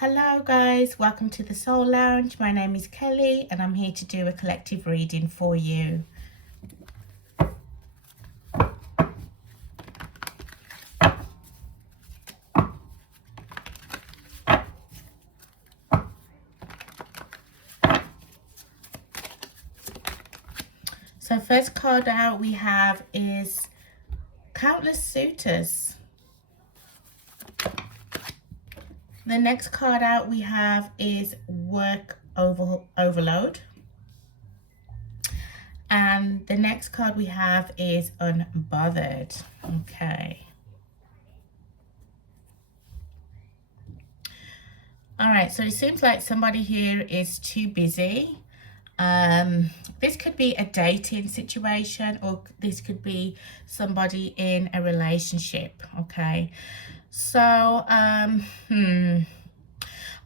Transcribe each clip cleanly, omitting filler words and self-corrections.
Hello guys, welcome to the Soul Lounge. My name is Kelly and I'm here to do a collective reading for you. So first card out we have is Countless Suitors. The next card out we have is Work Overload. And the next card we have is Unbothered. Okay. All right, so it seems like somebody here is too busy. This could be a dating situation, or this could be somebody in a relationship. Okay, so I'm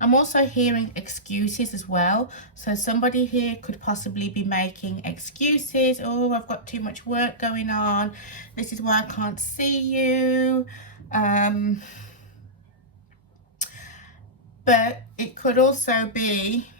also hearing excuses as well. So somebody here could possibly be making excuses. Oh, I've got too much work going on, this is why I can't see you. But it could also be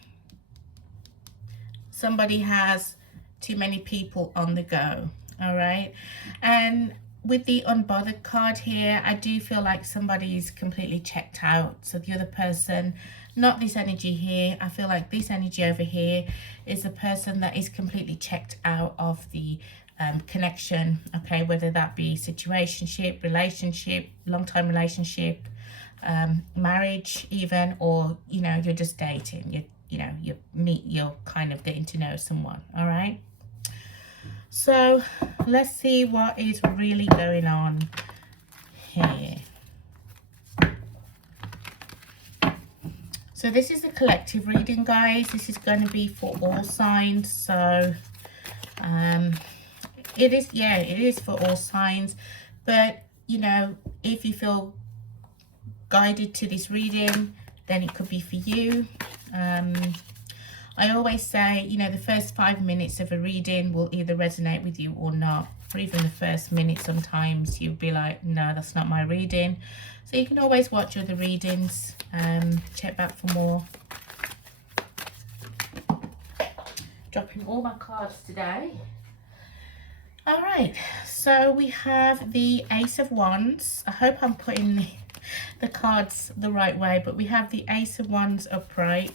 somebody has too many people on the go. All right, and with the unbothered card here, I do feel like somebody's completely checked out. So the other person, not this energy here, I feel like this energy over here is a person that is completely checked out of the connection. Okay, whether that be situationship, relationship, long-time relationship, marriage even, or you're just dating, you're kind of getting to know someone. All right, so let's see what is really going on here. So this is a collective reading, guys. This is going to be for all signs. So it is for all signs, but if you feel guided to this reading, then it could be for you. I always say, the first 5 minutes of a reading will either resonate with you or not. Or even the first minute, sometimes you'll be like, no, that's not my reading. So you can always watch other readings, check back for more. Dropping all my cards today. All right, so we have the Ace of Wands. I hope I'm putting the cards the right way, but we have the Ace of Wands upright.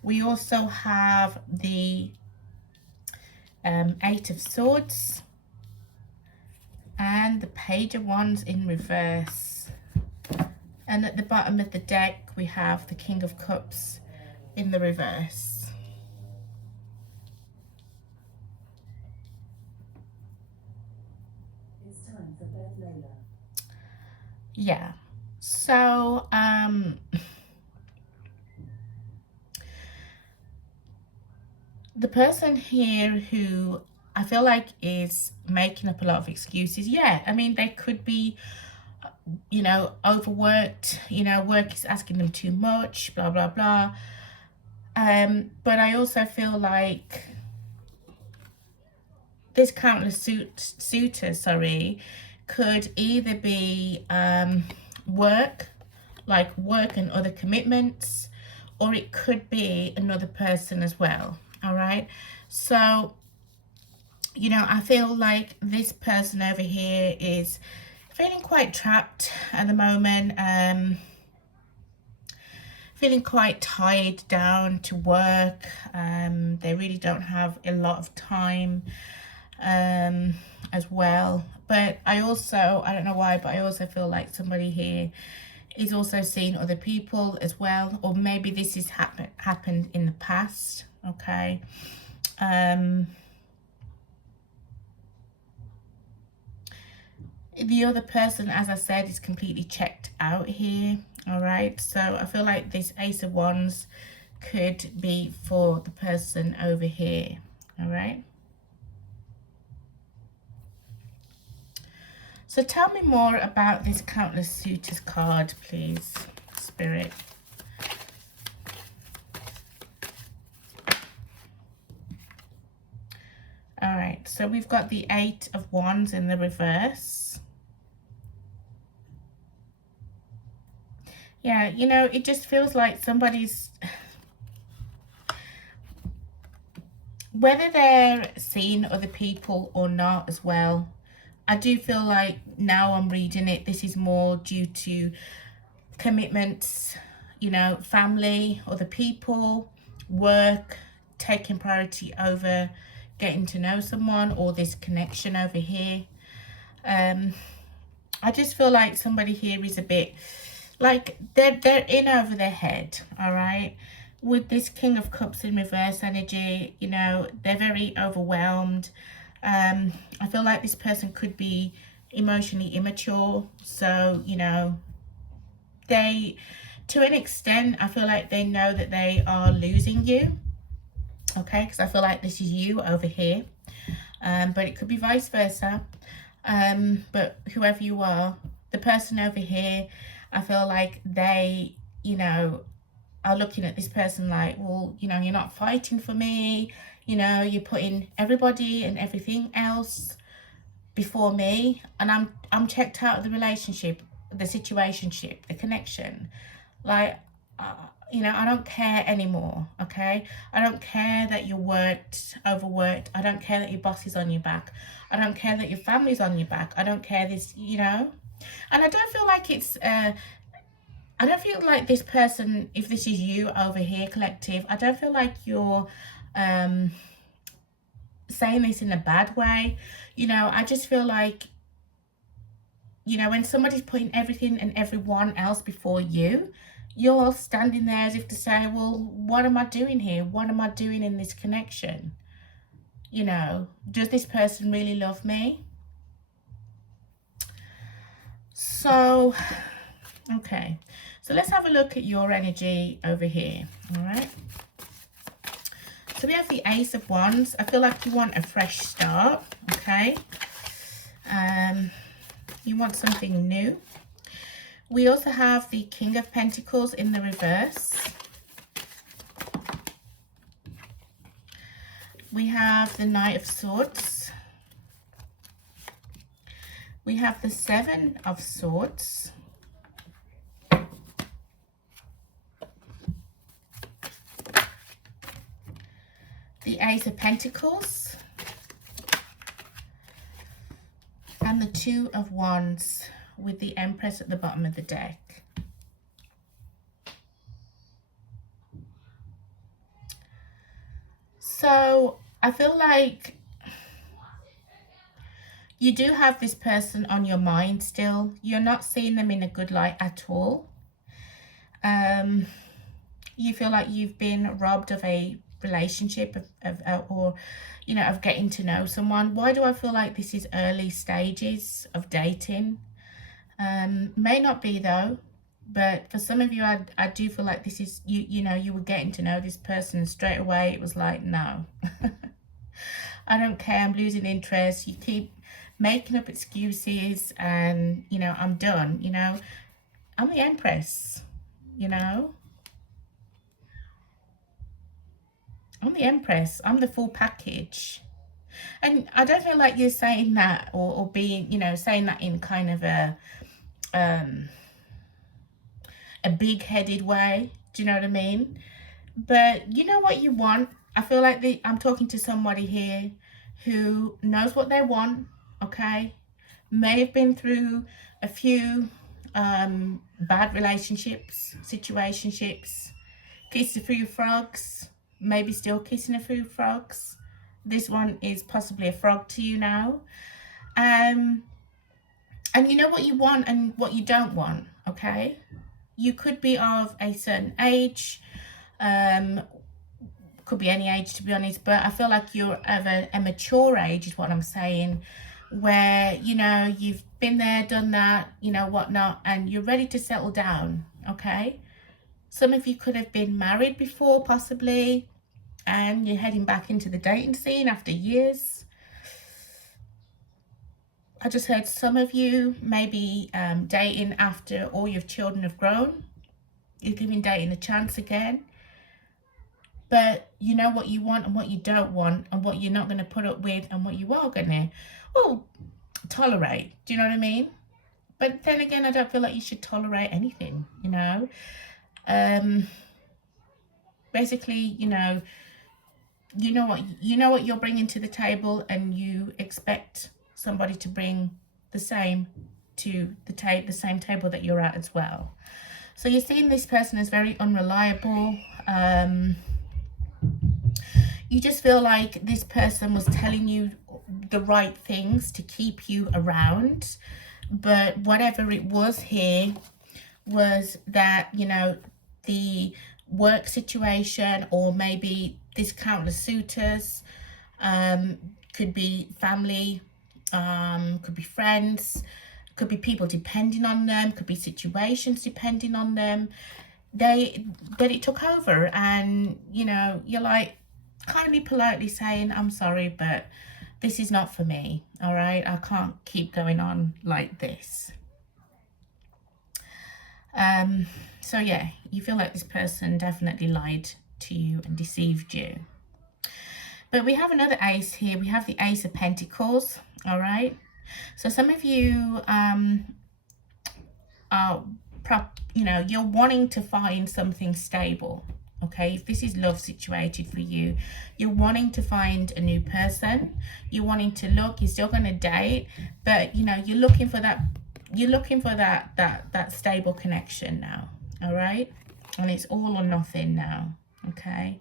We also have the Eight of Swords and the Page of Wands in reverse. And at the bottom of the deck, we have the King of Cups in the reverse. It's time for bed, Layla. Yeah. So, the person here who I feel like is making up a lot of excuses. Yeah, I mean, they could be, overworked, work is asking them too much, blah, blah, blah. But I also feel like this countless suitors, could either be work and other commitments, or it could be another person as well. All right, so I feel like this person over here is feeling quite trapped at the moment, feeling quite tied down to work. They really don't have a lot of time as well. But I don't know why, but I also feel like somebody here is also seeing other people as well, or maybe this has happened in the past. Okay, the other person, as I said, is completely checked out here. All right, so I feel like this Ace of Wands could be for the person over here. All right, so tell me more about this Countless Suitors card, please, Spirit. So we've got the Eight of Wands in the reverse. Yeah, you know, it just feels like somebody's, whether they're seeing other people or not as well, I do feel like now I'm reading it, this is more due to commitments, you know, family, other people, work, taking priority over getting to know someone, or this connection over here. I just feel like somebody here is a bit like they're in over their head, all right? With this King of Cups in reverse energy, you know, they're very overwhelmed. I feel like this person could be emotionally immature. So, you know, they, to an extent, I feel like they know that they are losing you. Okay, because I feel like this is you over here. But it could be vice versa. But whoever you are, the person over here, I feel like they, you know, are looking at this person like, well, you know, you're not fighting for me. You know, you're putting everybody and everything else before me, and I'm checked out of the relationship, the situationship, the connection. Like, you know, I don't care anymore. Okay, I don't care that you're overworked. I don't care that your boss is on your back. I don't care that your family's on your back. I don't care this, you know. And I don't feel like it's I don't feel like this person, if this is you over here, collective, I don't feel like you're saying this in a bad way. You know, I just feel like, you know, when somebody's putting everything and everyone else before you, you're standing there as if to say, well, what am I doing here? What am I doing in this connection? You know, does this person really love me? So, okay. So let's have a look at your energy over here, all right? So we have the Ace of Wands. I feel like you want a fresh start, okay? You want something new. We also have the King of Pentacles in the reverse. We have the Knight of Swords. We have the Seven of Swords. The Ace of Pentacles. And the Two of Wands with the Empress at the bottom of the deck. So I feel like you do have this person on your mind still. You're not seeing them in a good light at all. You feel like you've been robbed of a relationship or, you know, of getting to know someone. Why do I feel like this is early stages of dating? May not be though, but for some of you, I do feel like this is, you know, you were getting to know this person straight away. It was like, no, I don't care. I'm losing interest. You keep making up excuses and, you know, I'm done. You know, I'm the Empress, you know. I'm the Empress. I'm the full package. And I don't feel like you're saying that or being, you know, saying that in kind of a big-headed way. Do you know what I mean? But you know what you want. I feel like I'm talking to somebody here who knows what they want, okay? May have been through a few bad relationships, situationships, kissed a few frogs, maybe still kissing a few frogs. This one is possibly a frog to you now. And you know what you want and what you don't want, okay? You could be of a certain age, could be any age to be honest, but I feel like you're of a mature age is what I'm saying, where, you know, you've been there, done that, you know, whatnot, and you're ready to settle down, okay? Some of you could have been married before, possibly, and you're heading back into the dating scene after years. I just heard some of you maybe dating after all your children have grown. You're giving dating a chance again. but you know what you want and what you don't want, and what you're not going to put up with and what you are going to, well, tolerate. Do you know what I mean? But then again, I don't feel like you should tolerate anything, you know. Basically, you know what you're bringing to the table, and you expect somebody to bring the same to the same table that you're at as well. So you're seeing this person as very unreliable. You just feel like this person was telling you the right things to keep you around, but whatever it was here was that, the work situation, or maybe this countless suitors, could be family, could be friends, could be people depending on them, could be situations depending on them. That it took over, and you're like kindly, politely saying, I'm sorry, but this is not for me. All right, I can't keep going on like this. So yeah, you feel like this person definitely lied to you and deceived you. But we have another ace here. We have the Ace of Pentacles. All right, so some of you are you're wanting to find something stable. Okay, if this is love situated for you, you're wanting to find a new person. You're wanting to look. You're still going to date, but you're looking for that. You're looking for that stable connection now. All right, and it's all or nothing now. Okay,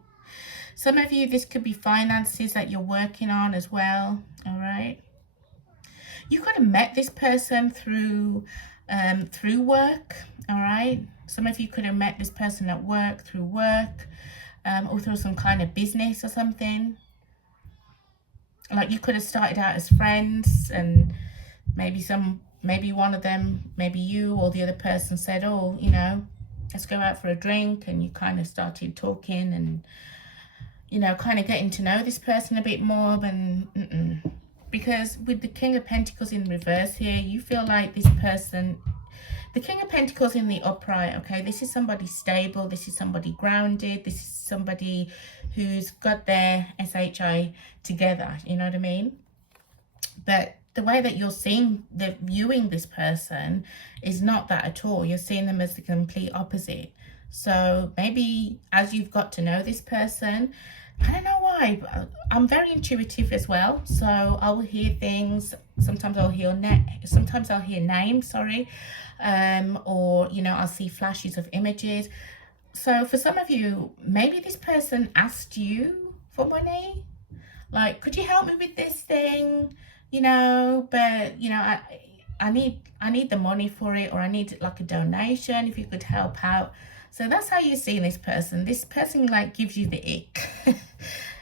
some of you, this could be finances that you're working on as well. All right, you could have met this person through work. All right, some of you could have met this person at work, through work, or through some kind of business or something. Like you could have started out as friends, and maybe one of them, maybe you or the other person said, oh, let's go out for a drink, and you kind of started talking and kind of getting to know this person a bit more. And because with the King of Pentacles in reverse here, you feel like this person, the King of Pentacles in the upright, okay, this is somebody stable, this is somebody grounded, this is somebody who's got their SHI together, you know what I mean? But the way that you're viewing this person is not that at all. You're seeing them as the complete opposite. So maybe as you've got to know this person, I don't know why, but I'm very intuitive as well. So I will hear things. Sometimes I'll hear names, sorry. Or, I'll see flashes of images. So for some of you, maybe this person asked you for money. Like, could you help me with this thing? But, I need the money for it, or I need like a donation if you could help out. So that's how you see this person. This person like gives you the ick,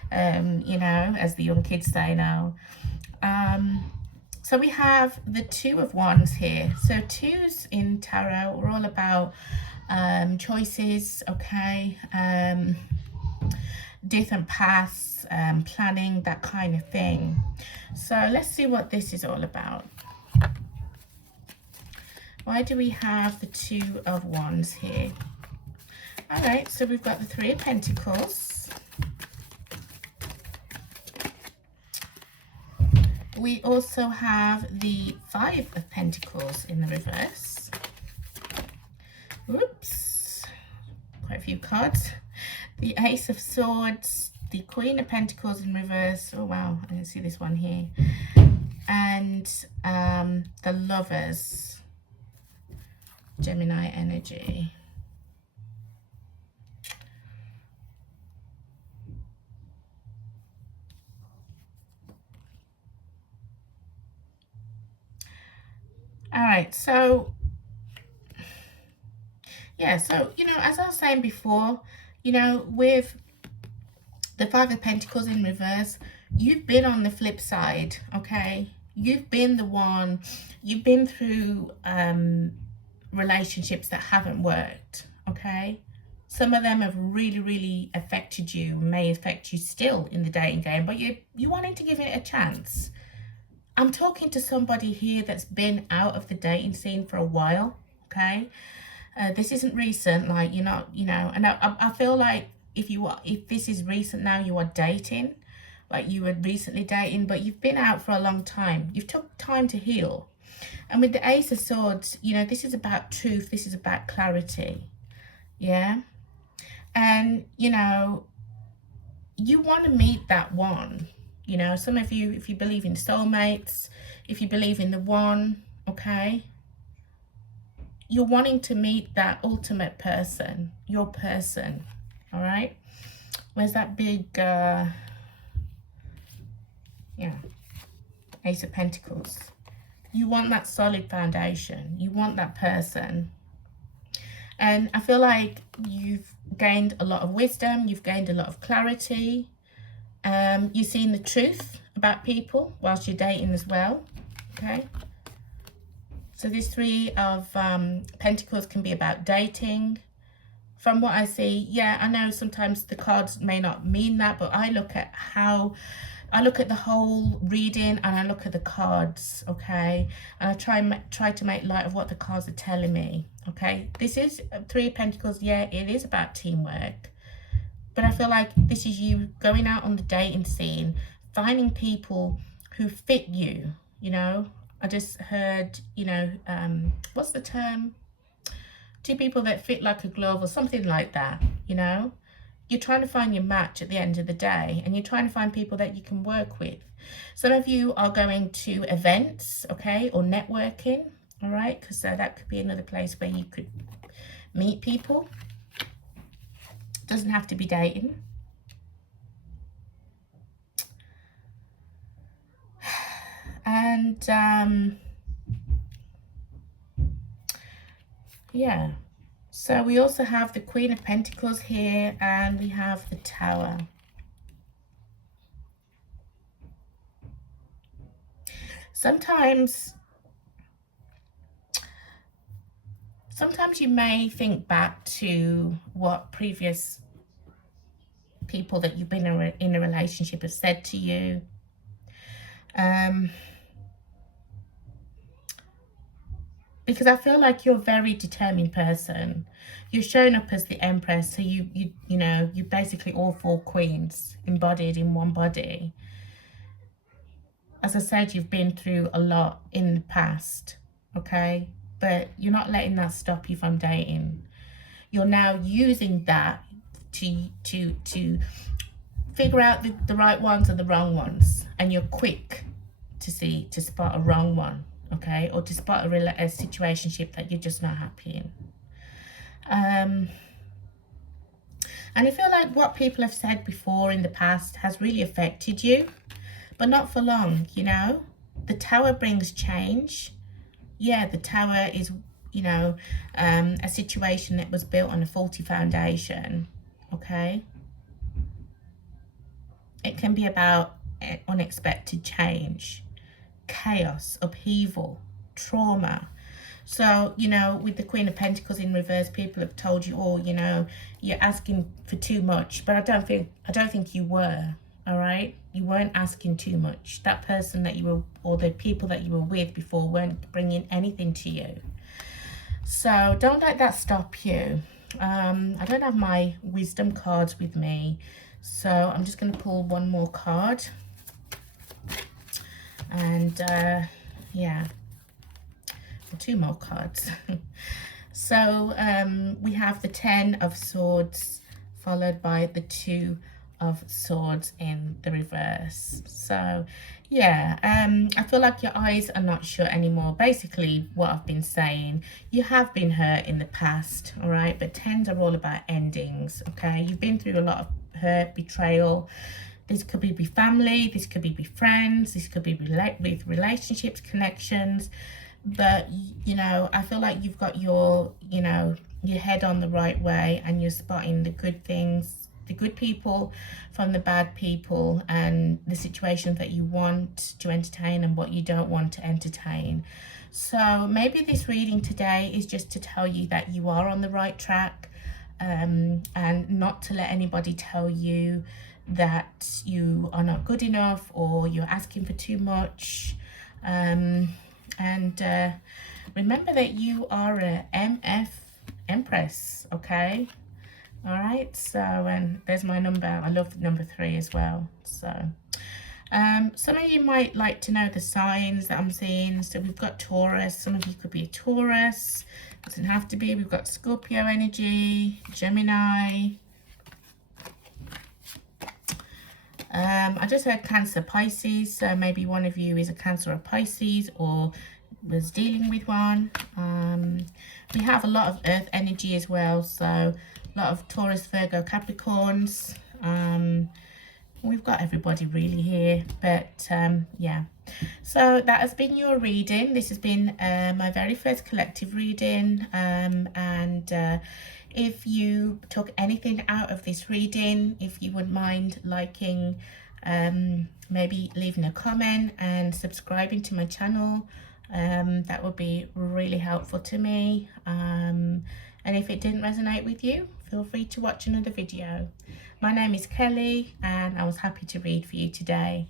as the young kids say now. So we have the Two of Wands here. So twos in tarot are all about choices, okay, different paths, planning, that kind of thing. So let's see what this is all about. Why do we have the Two of Wands here? All right, so we've got the Three of Pentacles. We also have the Five of Pentacles in the reverse. Whoops, quite a few cards. The Ace of Swords, the Queen of Pentacles in reverse. Oh wow, I didn't see this one here. And the Lovers, Gemini energy. All right, so yeah, so as I was saying before, with the Five of Pentacles in reverse, you've been on the flip side, okay? You've been the one, you've been through relationships that haven't worked, okay? Some of them have really, really affected you, may affect you still in the dating game, but you wanting to give it a chance. I'm talking to somebody here that's been out of the dating scene for a while, okay? This isn't recent, like, you're not, and I feel like if this is recent now, you are dating, like you were recently dating, but you've been out for a long time. You've took time to heal. And with the Ace of Swords, you know, this is about truth. This is about clarity. Yeah. And, you know, you want to meet that one. You know, some of you, if you believe in soulmates, if you believe in the one, okay, you're wanting to meet that ultimate person, your person, all right? Where's that big, yeah, Ace of Pentacles? You want that solid foundation. You want that person. And I feel like you've gained a lot of wisdom. You've gained a lot of clarity. You've seen the truth about people whilst you're dating as well, okay? So this Three of Pentacles can be about dating. From what I see, yeah, I know sometimes the cards may not mean that, but I look at the whole reading and I look at the cards, okay? And I try to make light of what the cards are telling me, okay? This is Three of Pentacles. Yeah, it is about teamwork. But I feel like this is you going out on the dating scene, finding people who fit you, you know? I just heard, you know, what's the term? Two people that fit like a glove or something like that, you know? You're trying to find your match at the end of the day, and you're trying to find people that you can work with. Some of you are going to events, okay, or networking, all right? Because that could be another place where you could meet people. Doesn't have to be dating. And yeah, so we also have the Queen of Pentacles here, and we have the Tower. Sometimes you may think back to what previous people that you've been in a relationship have said to you. Because I feel like you're a very determined person. You're showing up as the Empress, so you know, you're basically all four queens embodied in one body. As I said, you've been through a lot in the past, okay? But you're not letting that stop you from dating. You're now using that to figure out the right ones and the wrong ones, and you're quick to spot a wrong one, okay, or to spot a situationship that you're just not happy in. And I feel like what people have said before in the past has really affected you, but not for long, you know. The Tower brings change. Yeah, the Tower is, you know, a situation that was built on a faulty foundation, okay. It can be about unexpected change, chaos, upheaval, trauma. So, you know, with the Queen of Pentacles in reverse, people have told you, oh, you know, you're asking for too much. But I don't think you were, all right? You weren't asking too much. That person that you were, or the people that you were with before, weren't bringing anything to you. So don't let that stop you. I don't have my wisdom cards with me, so I'm just going to pull one more card. And yeah, two more cards. So we have the Ten of Swords followed by the Two of Swords in the reverse. So yeah, I feel like your eyes are not shut anymore. Basically what I've been saying, you have been hurt in the past, all right? But tens are all about endings, okay? You've been through a lot of hurt, betrayal. This could be family, this could be friends, this could be with relationships, connections. But, you know, I feel like you've got your, you know, your head on the right way, and you're spotting the good things, the good people from the bad people, and the situations that you want to entertain and what you don't want to entertain. So maybe this reading today is just to tell you that you are on the right track, and not to let anybody tell you that you are not good enough or you're asking for too much. And remember that you are a MF Empress, okay? All right, so and there's my number. I love number 3 as well. So some of you might like to know the signs that I'm seeing. So we've got Taurus. Some of you could be a Taurus. Doesn't have to be. We've got Scorpio energy, Gemini. I just heard Cancer, Pisces. So maybe one of you is a Cancer or Pisces or was dealing with one. We have a lot of Earth energy as well. So a lot of Taurus, Virgo, Capricorns. We've got everybody really here, but yeah. So that has been your reading. This has been my very first collective reading, and if you took anything out of this reading, if you wouldn't mind liking, maybe leaving a comment and subscribing to my channel, that would be really helpful to me. And if it didn't resonate with you, feel free to watch another video. My name is Kelly, and I was happy to read for you today.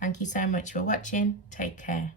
Thank you so much for watching. Take care.